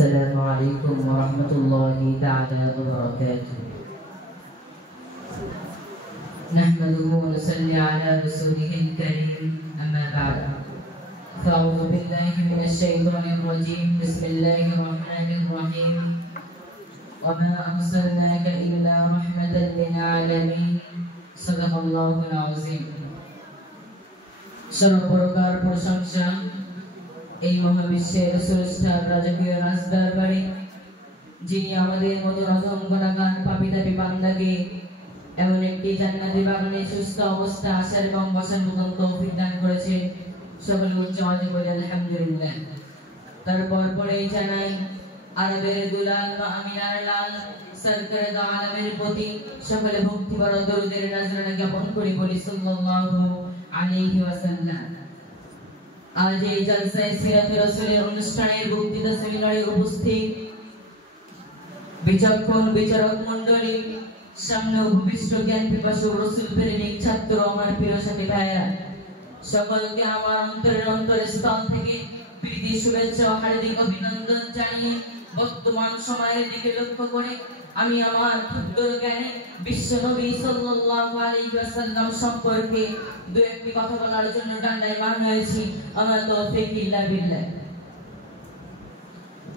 السلام عليكم ورحمة الله تعالى وبركاته. نحمده ونصلي على رسوله الكريم، أما بعد، فأعوذ بالله من الشيطان الرجيم. بسم الله الرحمن الرحيم. وما أرسلناك إلا رحمة للعالمين. صدق الله العظيم. সর্বপ্রকার প্রশংসা এই মহাবিশ্বের স্রষ্টা রাজকীয় রাজদরবারে, যিনি আমাদের মতো রকম গুনাহগার পাপী বান্দাকে এমন একটি জান্নাতি বাগানে সুস্থ অবস্থা আসার এবং বসার মতন তৌফিক দান করেছে। সকলে উচ্চ আওয়াজে বলি আলহামদুলিল্লাহ। তারপর পরেই জানাই আরবের দুলাল আমিনার লাল সরকার দু আলমের প্রতি সকলে ভক্তি ভরা দরুদের নজরানা জ্ঞাপন করি, বলি সাল্লাল্লাহু আলাইহি ওয়াসাল্লাম। আজ এই জলসায় সিরাত রাসূলের অনুষ্ঠানের বক্তৃতা সেমিনারে উপস্থিত বিচক্ষণ বিচারক মণ্ডলী, সামনে উপবিষ্ট জ্ঞান পিপাসু রাসূল প্রেমিক ছাত্র, আমার প্রিয় সাথী ভাইরা, সকলকে আমার অন্তরের স্থল থেকে প্রীতি শুভেচ্ছা ও হার্দিক অভিনন্দন জানিয়ে বর্তমান সময়ের দিকে লক্ষ্য করে আমি আমার ক্ষুদ্র জ্ঞানে বিশ্ব নবী সাল্লাল্লাহু আলাইহি ওয়াসাল্লাম সম্পর্কে দু একটি কথা বলার জন্য ডান্ডায়মান হয়েছি। আমার তৌফিক ইল্লা বিল্লাহ।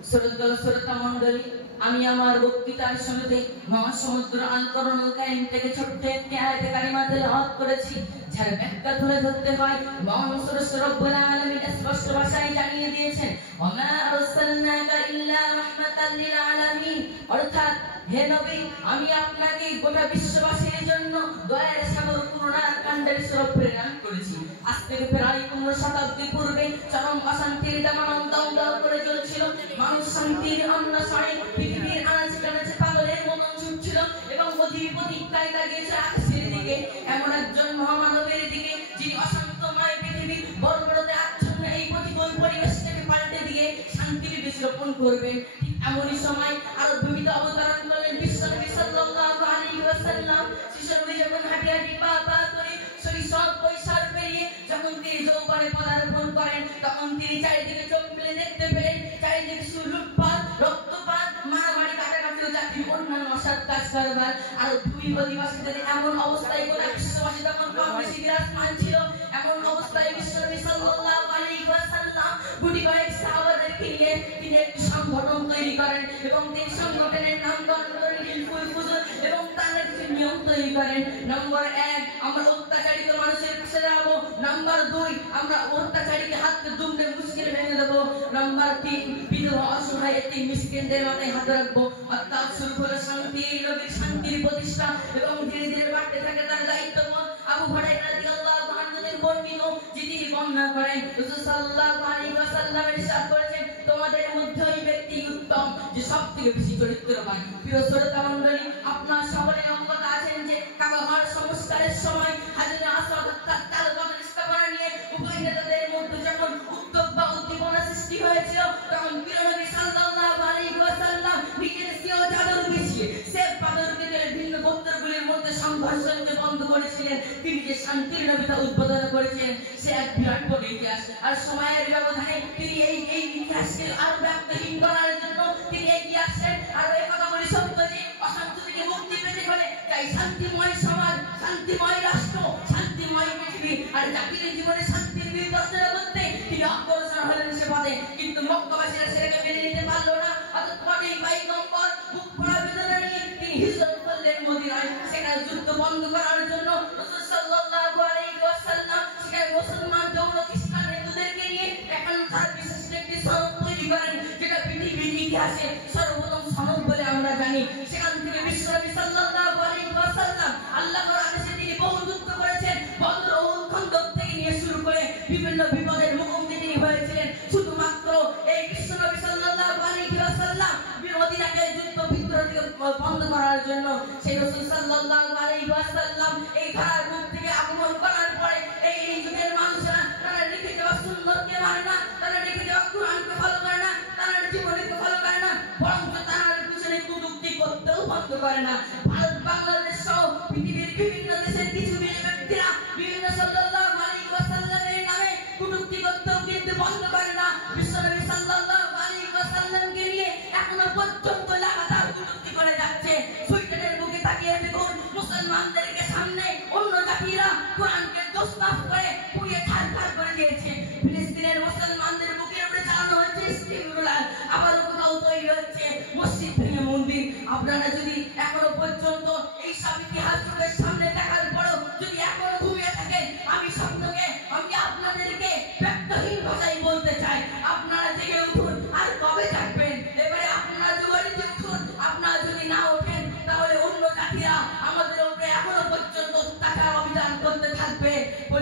শ্রোতা মণ্ডলী, আমি আমার বক্তৃতার শুরুতে মহাসমুদ্র আল কোরআনুল কারীম থেকে ছোট্ট একটি আয়াতে কারিমা তেলাওয়াত করেছি, যার ব্যাখ্যা তুলে ধরতে হয়। মহান স্রষ্টা রব্বুল আলামিন স্পষ্ট ভাষায় জানিয়ে দিয়েছেন, ওয়া আরসালনাকা ইল্লা রাহমাতাল লিল আলামিন, অর্থাৎ হে নবী, আমি আপনাকে গোটা বিশ্ববাসীর জন্য দয়ার সাগর করুণার কাণ্ডের স্বরূপ প্রেরণ করেছি। আজ থেকে প্রায় 15 শতাব্দী পূর্বে চরম অশান্তির দাবানল দাউদাউ করে চলছিল। মানুষ শান্তির অন্বেষণে পৃথিবীর আনাচে কানাচে পাগলের মতন ছুটছিল এবং প্রতিজ্ঞায় লাগিয়েছে আকাশের দিকে, এমন একজন মহামানবের দিকে, যিনি অশান্তময় পৃথিবী বর্বরতায় আচ্ছন্ন এই প্রতিকূল পরিবেশটাকে পাল্টে দিয়ে শান্তির বীজ রোপণ করবেন। ঠিক এমনই সময় আরো ভূমিতে অবতরণ করলেন বিশ্বনবী সাল্লাল্লাহু আলাইহি ওয়াসাল্লাম। শিশুনবী যখন হাঁটি হাঁটি পা পা করে শৈশব কৈশোর পেরিয়ে যখন তিনি যৌবনে পদার্পণ করেন, তখন তিনি চারিদিকে চোখ মেলে দেখতে পেলেন চারিদিকে শুধু লুটপাট, রক্তপাত, মারামারি, কাটাকাটি ও জাতির অন্যান্য অসৎ কাজ কারবার। আর ভূমি অধিবাসীদের এমন অবস্থায় গোটা বিশ্ববাসী তখন কম বেশি বিরাজমান ছিল। এমন অবস্থায় বিশ্বনবী সাল্লাল্লাহু আলাইহি ওয়াসাল্লাম গুটি কয়েক সাহাবাদেরকে নিয়ে তিনি একটি সংগঠন তৈরি করেন এবং তিনি সংগঠনের নামকরণ করেন হিলফুল ফুজুল এবং তার কিছু নিয়ম তৈরি করেন। নম্বর 1, আমরা অত্যাচারিত মানুষের পাশে দাঁড়াবো। নম্বর 2, আমরা অত্যাচারীকে হাতে দুমড়ে মুশকিল ভেঙে দেবো। নম্বর 3, বিধবা অসহায় এতিম মিসকিনদের মাথায় হাত রাখবো। অর্থাৎ শুরু হলো শান্তির নবীর শান্তির প্রতিষ্ঠা এবং ধীরে ধীরে বাড়তে থাকে তার দায়িত্ববোধ। আবু হুরায়রা রাদিয়াল্লাহু আনহু বর্ণিত যে তিনি বর্ণনা করেন, রাসূল সাল্লাল্লাহু আলাইহি ওয়াসাল্লাম ইরশাদ করেছেন, তোমাদের মধ্যে ওই ব্যক্তি উত্তম যে সবথেকে বেশি চরিত্রবান। প্রিয় শ্রোতা মণ্ডলী, আপনারা সকলে অবগত আছেন যে কাবাগার সংস্কারের সময় হাজরে আসওয়াদ তার গঠন স্থাপনা নিয়ে উভয় নেতাদের মধ্যে যখন উদ্যোগ বা উদ্দীপনা সৃষ্টি হয়েছিল, তখন প্রিয়নবী সাল্লাল্লাহু আলাইহি ওয়াসাল্লাম নিজের সিও চাদর বিছিয়ে সে পাথরকে ভিন্ন গোত্রগুলির মধ্যে সংঘর্ষকে বন্ধ করেছিলেন। তিনি যে শান্তির নবী তা উদ্বোধন করেছেন, সে এক বিরাট বড় ইতিহাস। আর সময়ের ব্যবধানে তিনি এই ইতিহাসকে আরো ব্যাপ্তহীন করার জন্য তিনি এগিয়ে আসছেন। আর এই কথা বলি সত্য যে অশান্তি থেকে মুক্তি পেতে হলে তাই শান্তিময় সমাজ, শান্তিময় রাষ্ট্র, শান্তিময় পৃথিবী আর জাতির জীবনে শান্তির বিপর্যয় করতে তিনি অগ্রসর হলেন সে পথে। কিন্তু মক্কাবাসীরা সেটাকে মেনে নিতে পারলো না। অর্থাৎ পরেই পয়গম্বর মুখ পোড়া বেদনা নিয়ে তিনি হিজরত করলেন মদিনায়। সেখানে যুদ্ধ বন্ধ করার জন্য রাসূল সাল্লাল্লাহু আলাইহি ওয়াসাল্লাম সেখানে মুসলমান জৌন খ্রিস্টান হিন্দুদেরকে নিয়ে একান্তার বিশেষ একটি সনদ তৈরি করেন, যেটা পৃথিবীর ইতিহাসে সর্বপ্রথম সনদ বলে আমরা জানি। সেখান থেকে বিশ্বনবী সাল্লাল্লাহু আলাইহি ওয়াসাল্লাম আল্লাহর আদেশে তিনি বহু যুদ্ধ করেছেন। বদর ও খন্দক থেকে নিয়ে শুরু করে বিভিন্ন বিপদের মুখোমুখি তিনি হয়েছিলেন। শুধুমাত্র এই বিশ্বনবী সাল্লাল্লাহু আলাইহি ওয়াসাল্লাম মদিনাকে যুদ্ধ বিদ্রোহ থেকে বন্ধ করার জন্য সেই রাসূল সাল্লাল্লাহু আলাইহি ওয়াসাল্লাম এই ধারার মুখ থেকে আগমন করার পরে এই যুগের মানুষরা তারা রেখে যাওয়া সুন্নতকে মানে না, তারা রেখে যাওয়া কুরআনকে ফলো করে না, তারা জীবনকে ফলো করে না, বরং তারা পিছনে কুযুক্তি করতেও বন্ধ করে না। ভারত, বাংলাদেশ সহ পৃথিবীর বিভিন্ন দেশের কিছু ব্যক্তিরা বিভিন্ন সাল্লাল্লাহু আলাইহি ওয়াসাল্লামের নামে কুযুক্তি করতেও কিন্তু বন্ধ করে না। বিশ্বনবী সাল্লাল্লাহু আলাইহি ওয়াসাল্লামকে নিয়ে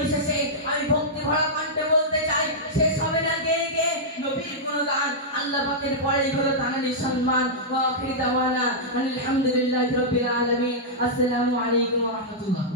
পরিশেষে আমি ভক্তি ভরা কণ্ঠে বলতে চাই, শেষ হবে না গেয়ে গেয়ে নবীর গুণগান। আল্লাহ পাকের পরেই হলো তানারই সম্মান। ওয়া আখিরু দাওয়ানা আলহামদুলিল্লাহি রাব্বিল আলামিন। আসসালামু আলাইকুম ওয়া রাহমাতুল্লাহ।